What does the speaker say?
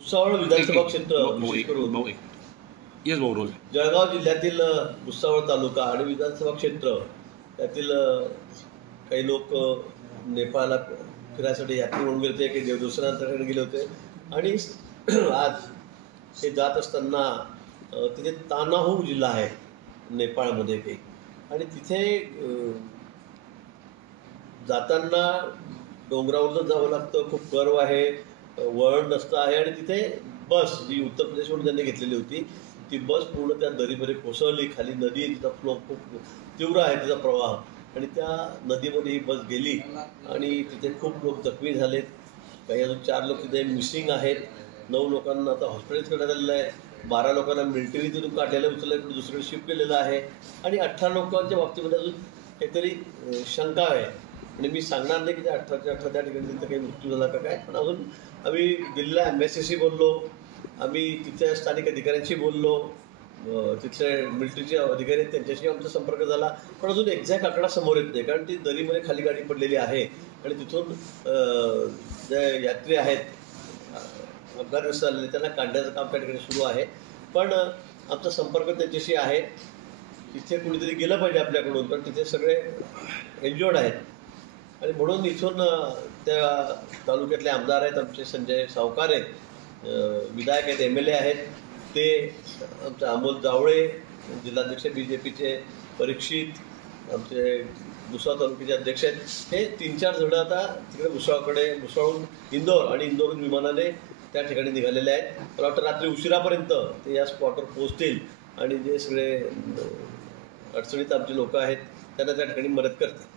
भुसावळ विधानसभा क्षेत्र विशेष करून जळगाव जिल्ह्यातील भुसावळ तालुका आणि विधानसभा क्षेत्र त्यातील काही लोक नेपाळला फिरायसाठी यात्री म्हणून गेले होते, काही देवदर्शनासाठी गेले होते आणि आज ते जात असताना तिथे तानाहू जिल्हा आहे नेपाळमध्ये काही, आणि तिथे जाताना डोंगरावरून जावं लागतं, खूप गर्व आहे, वळण रस्ता आहे आणि तिथे बस जी उत्तर प्रदेशवरून त्यांनी घेतलेली होती ती बस पूर्ण त्या दरीमध्ये कोसळली. खाली नदी, तिचा फ्लो खूप तीव्र आहे तिचा प्रवाह, आणि त्या नदीमध्ये ही बस गेली आणि तिथे खूप लोक जखमी झालेत. काही अजून 4 लोक तिथे मिसिंग आहेत. 9 लोकांना आता हॉस्पिटल करण्यात आलेलं आहे. 12 लोकांना मिलिटरी तिथून काढलेलं उचललं, दुसरीकडे शिफ्ट केलेलं आहे आणि 18 लोकांच्या बाबतीमध्ये अजून काहीतरी शंका आहे. आणि मी सांगणार नाही की त्या 18च्या 18 त्या ठिकाणी तिथं काही मृत्यू झाला का काय, पण अजून आम्ही दिल्लीला एम्बॅसीशी बोललो, आम्ही तिथल्या स्थानिक अधिकाऱ्यांशी बोललो, तिथले मिलिटरीचे अधिकारी आहेत त्यांच्याशी आमचा संपर्क झाला, पण अजून एक्झॅक्ट आकडा समोर येत नाही. कारण ती दरीमध्ये खाली गाडी पडलेली आहे आणि तिथून जे यात्री आहेत अपघातग्रस्त झालेले त्यांना काढण्याचं काम त्या ठिकाणी सुरू आहे. पण आमचा संपर्क त्यांच्याशी आहे. तिथे कुणीतरी गेलं पाहिजे आपल्याकडून, पण तिथे सगळे एन्जॉर्ड आहेत आणि म्हणून इथून त्या तालुक्यातले आमदार आहेत आमचे संजय सावकार आहेत, विधायक आहेत, MLA आहेत, ते आमचे अमोल जावळे, जिल्हाध्यक्ष BJPचे परीक्षित, आमचे भुसावळ तालुक्याचे अध्यक्ष आहेत, हे 3-4 जण आता तिकडे भुसावळहून इंदोर आणि इंदोरहून विमानाने त्या ठिकाणी निघालेले आहेत. मला वाटतं रात्री उशिरापर्यंत ते या स्पॉटवर पोहोचतील आणि जे सगळे अडचणीत आमचे लोक आहेत त्यांना त्या ठिकाणी मदत करतील.